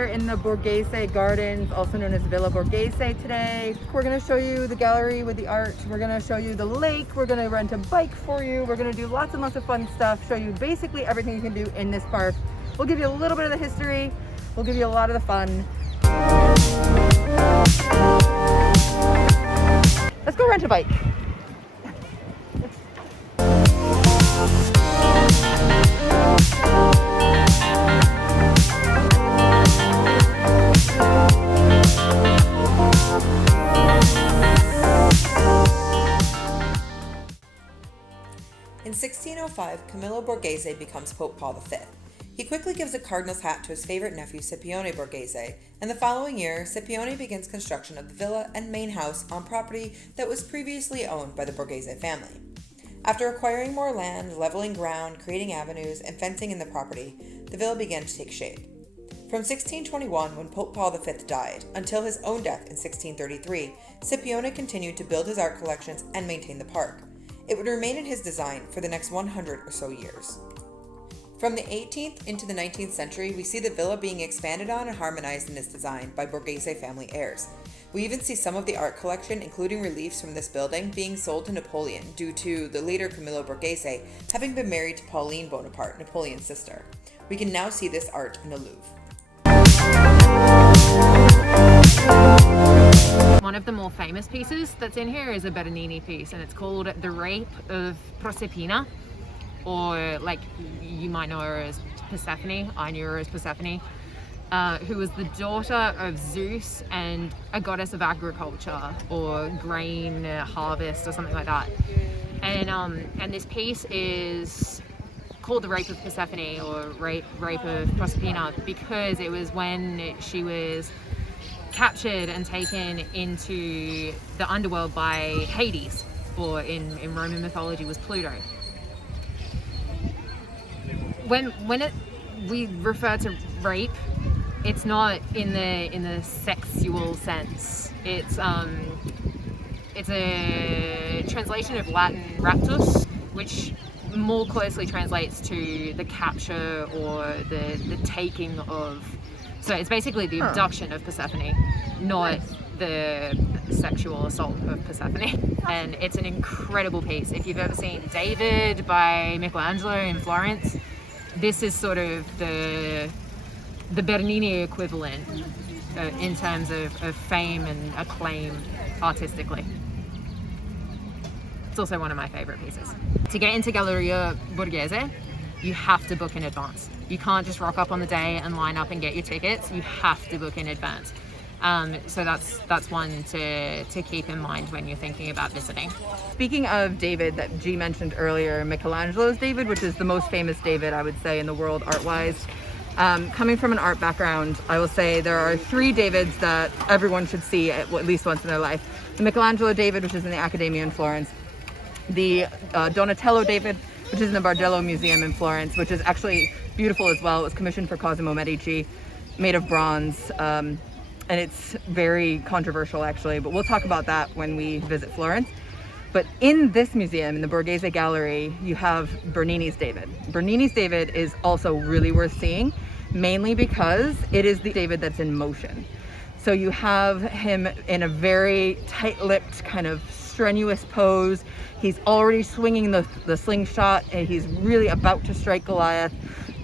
here in the Borghese Gardens, also known as Villa Borghese today. We're gonna show you the gallery with the art. We're gonna show you the lake. We're gonna rent a bike for you. We're gonna do lots and lots of fun stuff, show you basically everything you can do in this park. We'll give you a little bit of the history. We'll give you a lot of the fun. Let's go rent a bike. In 1605, Camillo Borghese becomes Pope Paul V. He quickly gives a cardinal's hat to his favorite nephew Scipione Borghese, and the following year, Scipione begins construction of the villa and main house on property that was previously owned by the Borghese family. After acquiring more land, leveling ground, creating avenues, and fencing in the property, the villa began to take shape. From 1621, when Pope Paul V died, until his own death in 1633, Scipione continued to build his art collections and maintain the park. It would remain in his design for the next 100 or so years. From the 18th into the 19th century, we see the villa being expanded on and harmonized in its design by Borghese family heirs. We even see some of the art collection, including reliefs from this building, being sold to Napoleon due to the later Camillo Borghese having been married to Pauline Bonaparte, Napoleon's sister. We can now see this art in the Louvre. One of the more famous pieces that's in here is a Bernini piece, and it's called The Rape of Proserpina, or like you might know her as Persephone. I knew her as Persephone, who was the daughter of Zeus and a goddess of agriculture or grain harvest or something like that. And this piece is called The Rape of Persephone or Rape of Proserpina because it was when she was captured and taken into the underworld by Hades, or in Roman mythology was Pluto. When we refer to rape, it's not in the sexual sense. It's a translation of Latin raptus, which more closely translates to the capture or the taking of. So it's basically the abduction of Persephone, not the sexual assault of Persephone. And it's an incredible piece. If you've ever seen David by Michelangelo in Florence, this is sort of the Bernini equivalent in terms of fame and acclaim artistically. It's also one of my favorite pieces. To get into Galleria Borghese, you have to book in advance. You can't just rock up on the day and line up and get your tickets. You have to book in advance. So that's one to keep in mind when you're thinking about visiting. Speaking of David that G mentioned earlier, Michelangelo's David, which is the most famous David, I would say, in the world art-wise. Coming from an art background, I will say there are three Davids that everyone should see at least once in their life. The Michelangelo David, which is in the Accademia in Florence. The Donatello David, which is in the Bargello Museum in Florence, which is actually beautiful as well. It was commissioned for Cosimo Medici, made of bronze, and it's very controversial actually, but we'll talk about that when we visit Florence. But in this museum, in the Borghese Gallery, you have Bernini's David. Bernini's David is also really worth seeing, mainly because it is the David that's in motion. So you have him in a very tight-lipped, kind of strenuous pose. He's already swinging the slingshot, and he's really about to strike Goliath,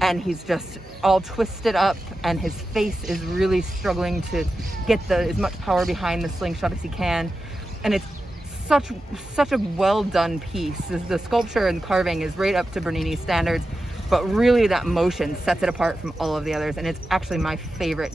and he's just all twisted up, and his face is really struggling to get as much power behind the slingshot as he can. And it's such a well done piece. The sculpture and carving is right up to Bernini's standards, but really that motion sets it apart from all of the others, and it's actually my favorite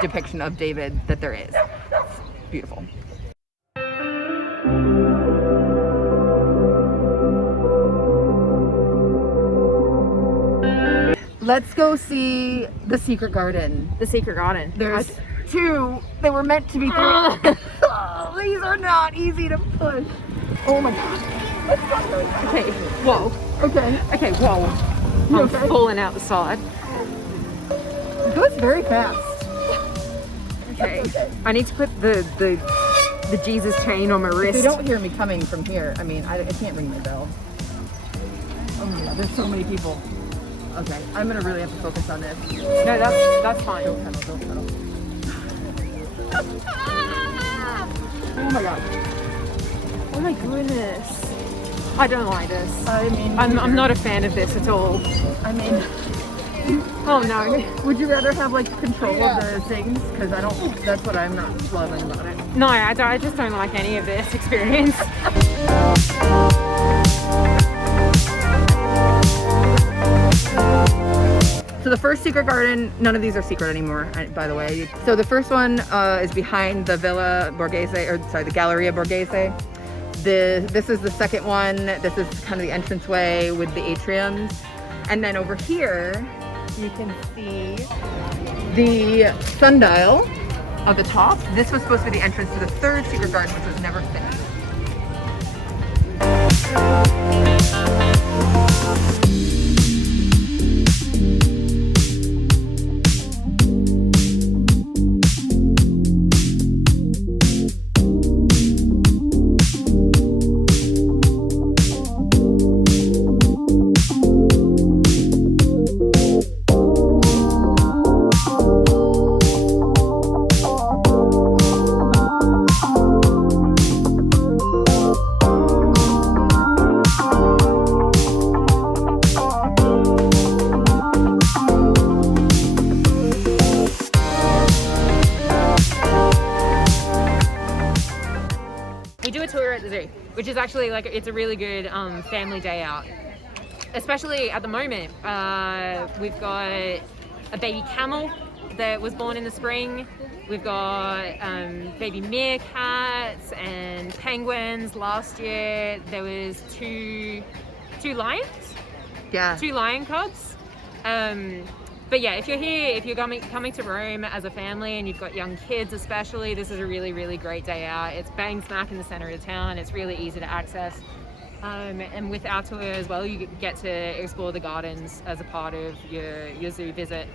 depiction of David that there is. It's beautiful. Let's go see the Secret Garden. The Secret Garden. There's two. They were meant to be three. Oh, these are not easy to push. Oh my god. Let's go. Okay, whoa. Okay, whoa. I'm falling out the side. It goes very fast. Okay. I need to put the Jesus chain on my wrist. They don't hear me coming from here. I mean, I can't ring my bell. Oh my god, there's so many people. Okay, I'm gonna really have to focus on this. No, that's fine. Don't pedal. Oh my god. Oh my goodness. I don't like this. I mean, I'm not a fan of this at all. I mean, Oh no. would you rather have like control of the things? Because I don't. That's what I'm not loving about it. No, I just don't like any of this experience. So the first secret garden, none of these are secret anymore, by the way. So the first one is behind the Villa Borghese, the Galleria Borghese. This is the second one. This is kind of the entranceway with the atriums. And then over here, you can see the sundial of the top. This was supposed to be the entrance to the third secret garden, which was never finished. We do a tour at the zoo, which is actually like, it's a really good family day out. Especially at the moment, we've got a baby camel that was born in the spring. We've got baby meerkats and penguins. Last year there was two lions, Yeah. 2 lion cubs. But yeah, if you're here, if you're coming to Rome as a family and you've got young kids especially, this is a really, really great day out. It's bang smack in the center of town. It's really easy to access. And with our tour as well, you get to explore the gardens as a part of your zoo visit.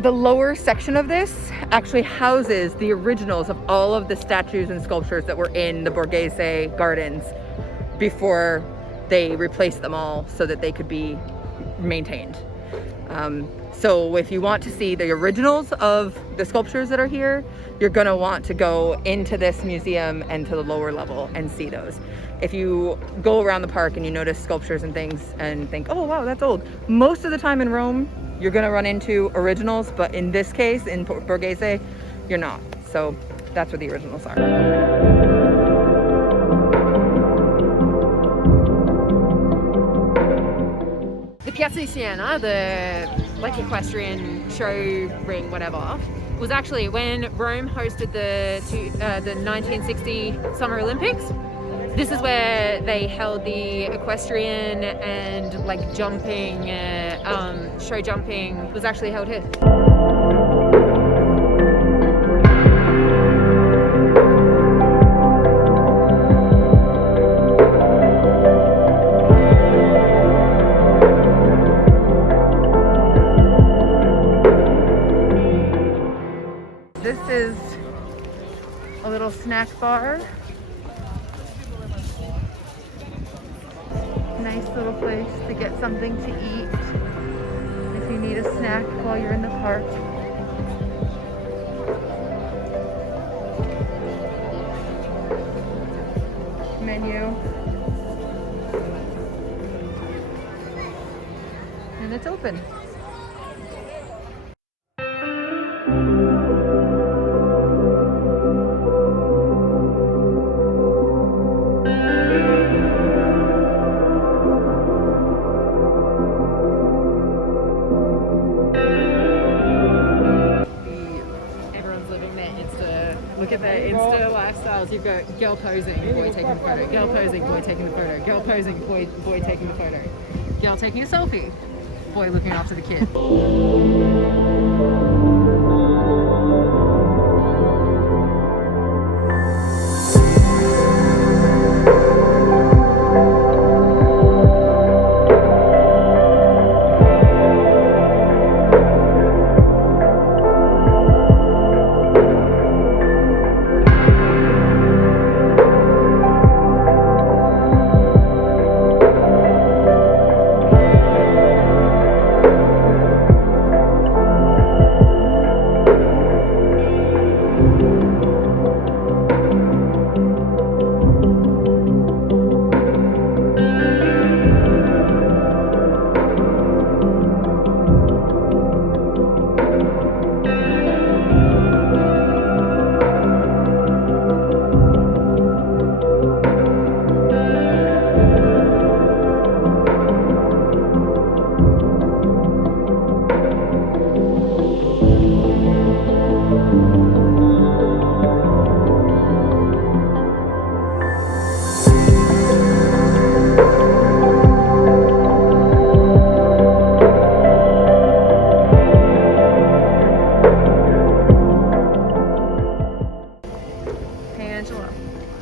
The lower section of this actually houses the originals of all of the statues and sculptures that were in the Borghese gardens before they replaced them all so that they could be maintained. So if you want to see the originals of the sculptures that are here, you're gonna want to go into this museum and to the lower level and see those. If you go around the park and you notice sculptures and things and think, oh wow, that's old. Most of the time in Rome, you're gonna run into originals, but in this case, in Borghese, you're not. So that's where the originals are. The Piazza di Siena, the like equestrian show ring, whatever, was actually when Rome hosted the 1960 Summer Olympics. This is where they held the equestrian and like jumping, show jumping was actually held here. This is a little snack bar. Nice little place to get something to eat if you need a snack while you're in the park. Menu. And it's open. styles. You've got girl posing, boy taking the photo, girl posing, boy taking the photo, girl posing, boy taking the photo, girl taking a selfie, boy looking after the kid.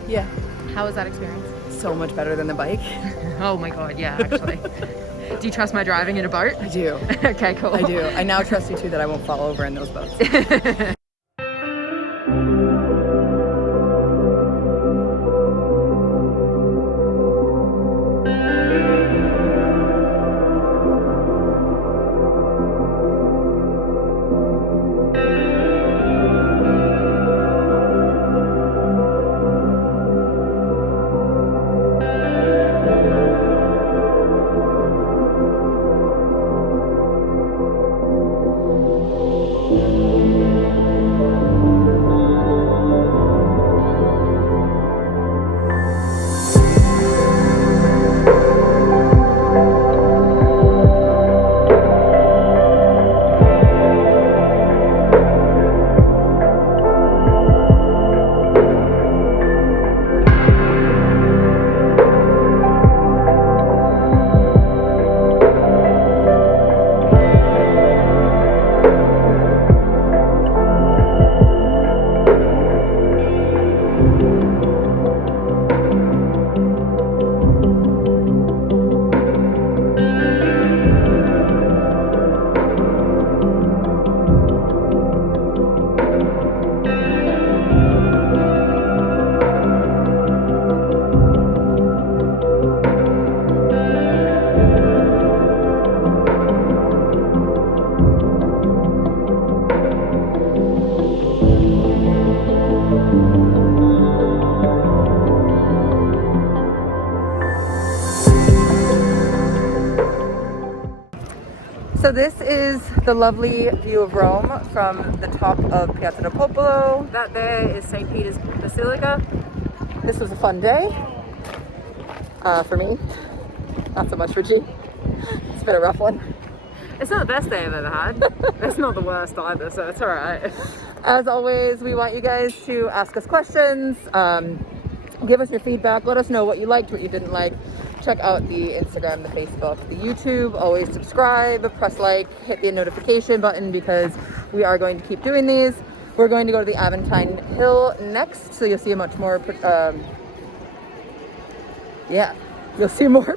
Yeah. How was that experience? So much better than the bike. Oh my god, yeah, actually. Do you trust my driving in a boat? I do. Okay, cool. I do. I now trust you too that I won't fall over in those boats. So this is the lovely view of Rome from the top of Piazza del Popolo. That there is St. Peter's Basilica. This was a fun day for me, not so much for G. It's been a rough one. It's not the best day I've ever had. It's not the worst either, so it's alright. As always, we want you guys to ask us questions, give us your feedback, let us know what you liked, what you didn't like. Check out the Instagram, the Facebook, the YouTube. Always subscribe, press like, hit the notification button because we are going to keep doing these. We're going to go to the Aventine Hill next, so you'll see a much more, yeah, you'll see more.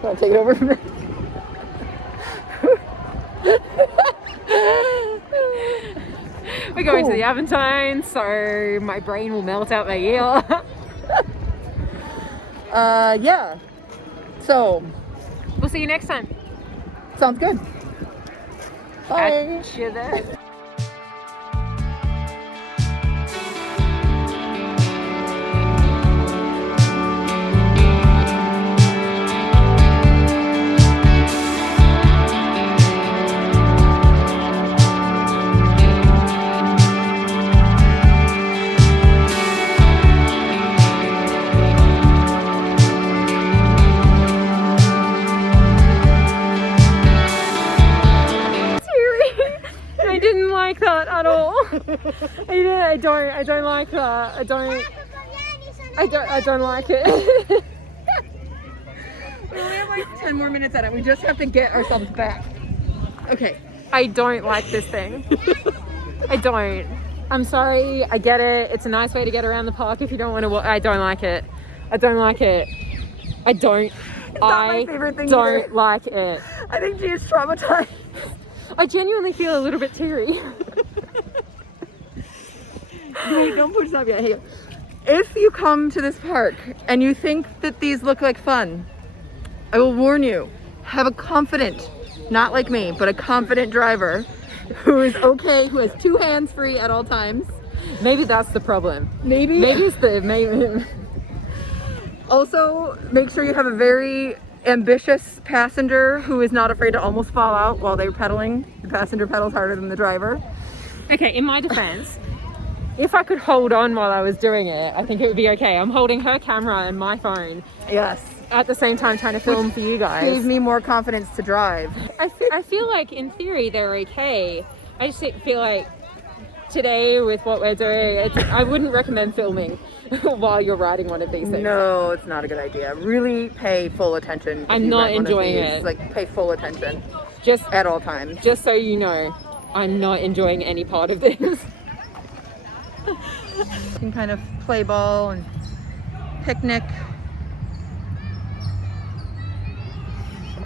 Want to take it over from there? We're going to the Aventine, so my brain will melt out my ear. Yeah. So, We'll see you next time. sounds good. Bye. Catch you then. I didn't I don't like that. I don't like it. We only have like 10 more minutes at it. We just have to get ourselves back. Okay. I don't like this thing. I don't. I'm sorry. I get it. It's a nice way to get around the park if you don't want to. I don't like it. I don't like it. I don't. My favorite thing don't either. like it. I think she is traumatized. I genuinely feel a little bit teary. Wait, don't push up yet. Hey, if you come to this park and you think that these look like fun, I will warn you, have a confident, not like me, but a confident driver who is okay, who has two hands free at all times. Maybe that's the problem. Maybe it's the Also, make sure you have a very ambitious passenger who is not afraid to almost fall out while they're pedaling. The passenger pedals harder than the driver. Okay, in my defense, if I could hold on while I was doing it, I think it would be okay. I'm holding her camera and my phone Yes. at the same time trying to film for you Gave guys. me more confidence to drive. I feel like in theory they're okay. I just feel like today with what we're doing, I wouldn't recommend filming while you're riding one of these things. No, it's not a good idea. Really pay full attention. if I'm you not rent one of enjoying these. it. Like, pay full attention Just at all times. so you know, I'm not enjoying any part of this. You can kind of play ball and picnic.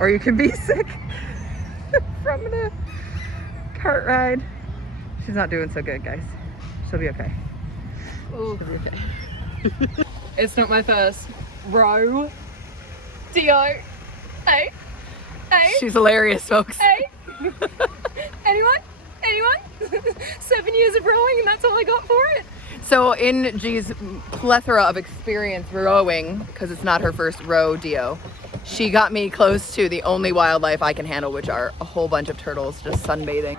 Or you can be sick from the cart ride. She's not doing so good, guys. She'll be okay. Ooh. She'll be okay. It's not my first row. Dio. Hey. Hey. She's hilarious, folks. Hey. Anyone? 7 years of rowing and that's all I got for it. So in G's plethora of experience rowing, because it's not her first rodeo, she got me close to the only wildlife I can handle, which are a whole bunch of turtles just sunbathing.